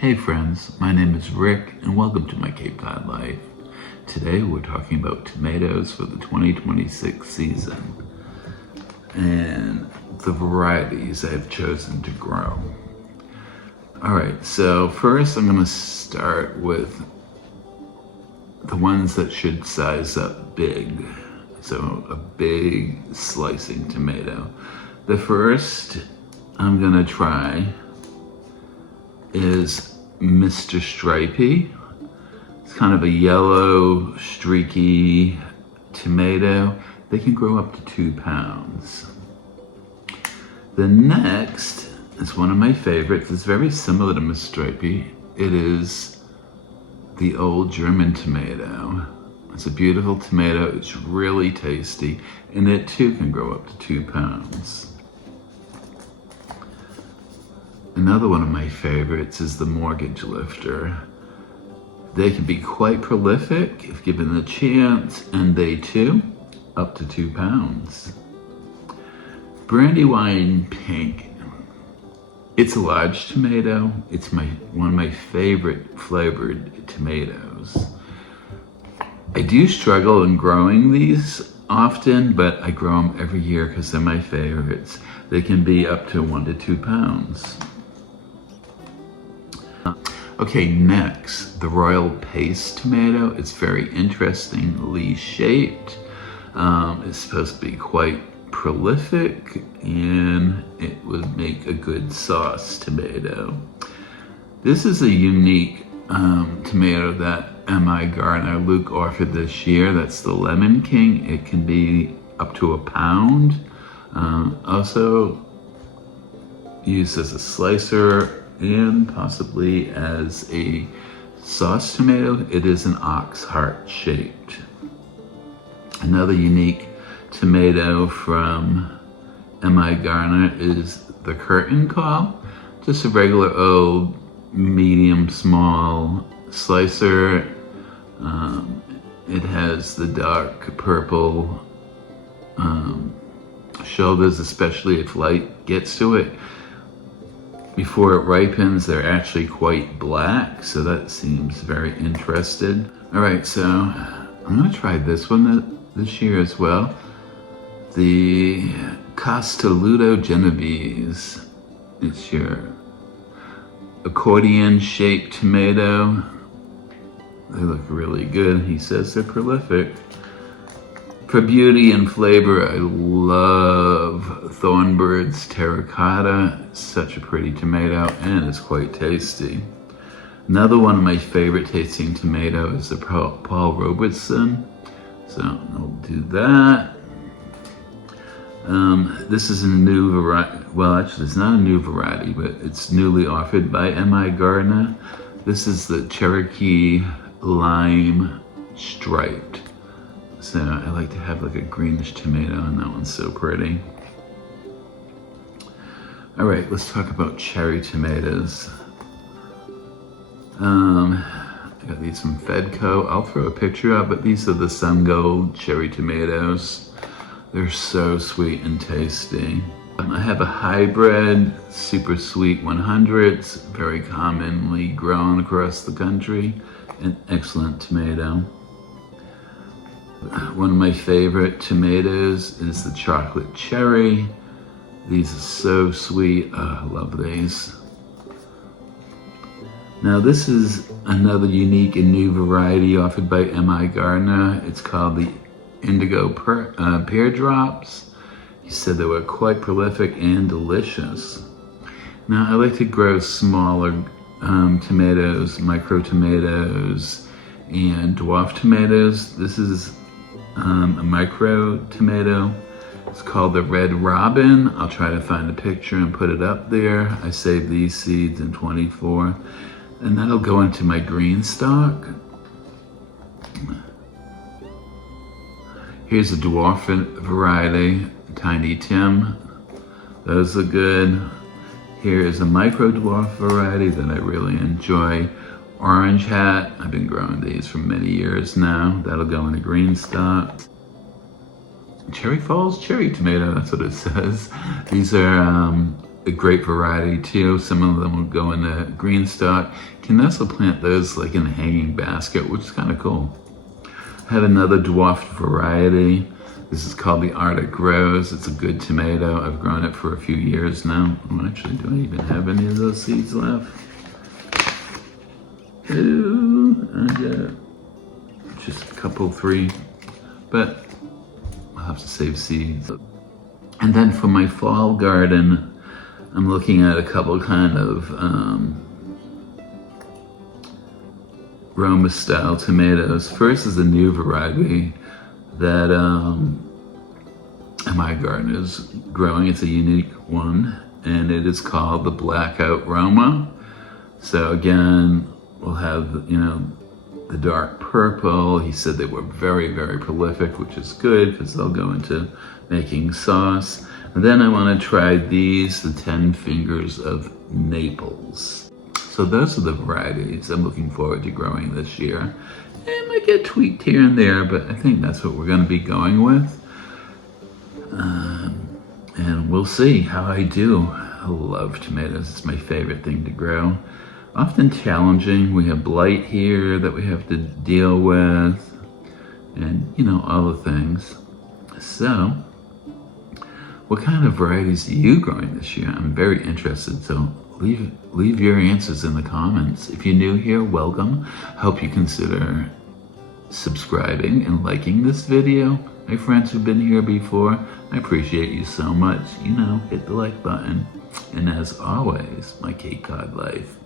Hey friends, my name is Rick and welcome to my Cape Cod Life. Today we're talking about tomatoes for the 2026 season and the varieties I've chosen to grow. Alright, so first I'm going to start with the ones that should size up big. So a big slicing tomato. The first I'm going to try is Mr. Stripey. It's kind of a yellow, streaky tomato. They can grow up to 2 pounds. The next is one of my favorites. It's very similar to Mr. Stripey. It is the old German tomato. It's a beautiful tomato. It's really tasty, and it too can grow up to 2 pounds. Another one of my favorites is the mortgage lifter. They can be quite prolific if given the chance, and they too, up to 2 pounds. Brandywine Pink. It's a large tomato. It's one of my favorite flavored tomatoes. I do struggle in growing these often, but I grow them every year because they're my favorites. They can be up to 1 to 2 pounds. Okay, next, the Royal Paste tomato. It's very interestingly shaped. It's supposed to be quite prolific, and it would make a good sauce tomato. This is a unique tomato that M.I. Garner Luke offered this year. That's the Lemon King. It can be up to 1 pound. Also used as a slicer and possibly as a sauce tomato. It is an ox heart shaped. Another unique tomato from M.I. Garner is the Curtain Call. Just a regular old medium small slicer. It has the dark purple shoulders, especially if light gets to it. Before it ripens, they're actually quite black, so that seems very interesting. All right, so I'm gonna try this one this year as well. The Castelluto Genovese. It's your accordion-shaped tomato. They look really good. He says they're prolific. For beauty and flavor, I love Thornbird's Terracotta. It's such a pretty tomato, and it's quite tasty. Another one of my favorite tasting tomatoes is the Paul Robertson. So I'll do that. This is a new variety. Well, actually, it's not a new variety, but it's newly offered by M.I. Garner. This is the Cherokee Lime Striped. So I like to have like a greenish tomato, and that one's so pretty. All right, let's talk about cherry tomatoes. I got these from Fedco. I'll throw a picture up, but these are the Sun Gold cherry tomatoes. They're so sweet and tasty. I have a hybrid, super sweet 100s, very commonly grown across the country. An excellent tomato. One of my favorite tomatoes is the chocolate cherry. These are so sweet. Oh, I love these. Now this is another unique and new variety offered by M.I. Garner. It's called the Indigo Pear Drops. He said they were quite prolific and delicious. Now I like to grow smaller tomatoes, micro tomatoes, and dwarf tomatoes. This is a micro tomato. It's called the Red Robin. I'll try to find a picture and put it up there. I saved these seeds in 24, and that'll go into my green stock. Here's a dwarf variety, Tiny Tim. Those are good. Here is a micro dwarf variety that I really enjoy. Orange Hat. I've been growing these for many years now. That'll go in the green stock. Cherry Falls cherry tomato, that's what it says. These are a great variety too. Some of them will go in the green stock. You can also plant those like in a hanging basket, which is kind of cool. I have another dwarfed variety. This is called the Arctic Rose. It's a good tomato. I've grown it for a few years now. Oh, actually, do I even have any of those seeds left? Ooh, I got just a couple, 3, but I'll have to save seeds. And then for my fall garden, I'm looking at a couple kind of Roma style tomatoes. First is a new variety that my garden is growing. It's a unique one, and it is called the Blackout Roma. So again, we'll have, you know, the dark purple. He said they were very, very prolific, which is good because they'll go into making sauce. And then I want to try these, the 10 Fingers of Naples. So those are the varieties I'm looking forward to growing this year. It might get tweaked here and there, but I think that's what we're going to be going with. And we'll see how I do. I love tomatoes. It's my favorite thing to grow. Often challenging. We have blight here that we have to deal with, and you know, all the things. So what kind of varieties are you growing this year? I'm very interested, so leave your answers in the comments. If you're new here, welcome. Hope you consider subscribing and liking this video. My friends who've been here before, I appreciate you so much. You know, hit the like button. And as always, my Cape Cod life.